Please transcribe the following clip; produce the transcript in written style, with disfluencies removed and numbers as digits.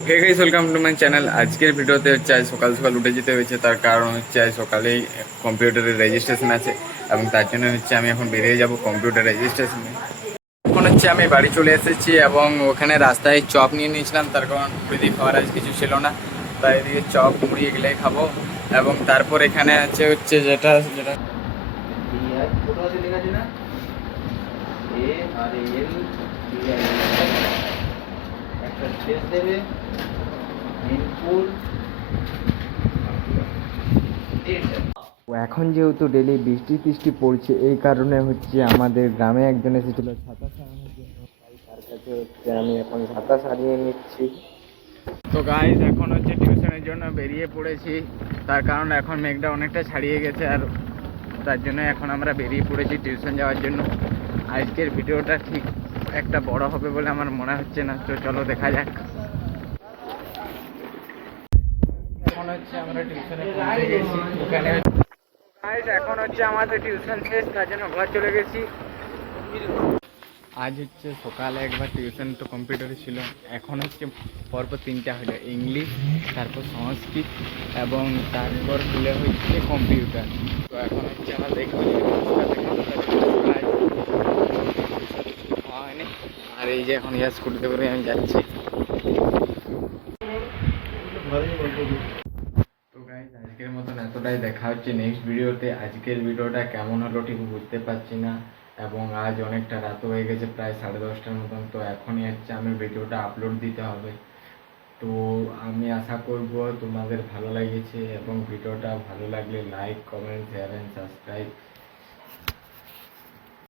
Hey guys, welcome to my channel. আজকের ভিডিওতে হচ্ছে আজ সকাল সকাল উঠে যেতে হয়েছে, তার কারণ হচ্ছে আজ সকালেই কম্পিউটারের রেজিস্ট্রেশন আছে এবং তার জন্য হচ্ছে আমি এখন বেরিয়ে যাব কম্পিউটার রেজিস্ট্রেশনে। এখন হচ্ছে আমি বাড়ি চলে এসেছি এবং ওখানে রাস্তায় চপ নিয়ে নিয়েছিলাম, তার কারণ মুড়ি খাওয়ার আজ কিছু ছিল না, তাই এদিকে চপ মুড়ি এগুলোই খাবো। এবং তারপর এখানে হচ্ছে যেটা যেটা ছোট হাতে লেখা আছে না, একটা স্পেস দেবে, মিনপুর। এখন যেহেতু ডেলি বৃষ্টি টিষ্টি পড়ছে, এই কারণে হচ্ছে আমাদের গ্রামে একজন এসেছিল ছাতা সারানোর জন্য, তাই তার কাছে হচ্ছে আমি এখন ছাতা সারিয়ে নিচ্ছি। তো গাইজ এখন হচ্ছে টিউশনের জন্য বেরিয়ে পড়েছি, তার কারণ এখন মেঘটা অনেকটা ছাড়িয়ে গেছে, আর তার জন্য এখন আমরা বেরিয়ে পড়েছি টিউশন যাওয়ার জন্য। আজকের ভিডিওটা ঠিক একটা বড় হবে বলে আমার মনে হচ্ছে না, তো চলো দেখা যাক। এখন হচ্ছে আমরা টিউশনে পৌঁছে গেছি, এখানে এখন হচ্ছে আমাদের টিউশন শেষ, তার জন্য ঘর চলে গেছি। আজ হচ্ছে সকালে একবার টিউশন তো কম্পিউটারে ছিল, এখন হচ্ছে পরপর তিনটা হলো, ইংলিশ, তারপর সংস্কৃত এবং তারপর হলে হচ্ছে কম্পিউটার। তো এখন হচ্ছে আমরা দেখবো হয়নি। আর এই যে এখন স্কুটিতে করে আমি যাচ্ছি। তো গাইজ আজকের মতন এতটাই, দেখা হচ্ছে নেক্সট ভিডিওতে। আজকের ভিডিওটা কেমন হলো ঠিক বুঝতে পারছি না, এবং আজ অনেকটা রাত হয়ে গেছে, প্রায় 10:30টার মতন। তো এখনই হচ্ছে আমি ভিডিওটা আপলোড দিতে হবে। তো আমি আশা করব তোমাদের ভালো লেগেছে, এবং ভিডিওটা ভালো লাগলে like, comment, share and subscribe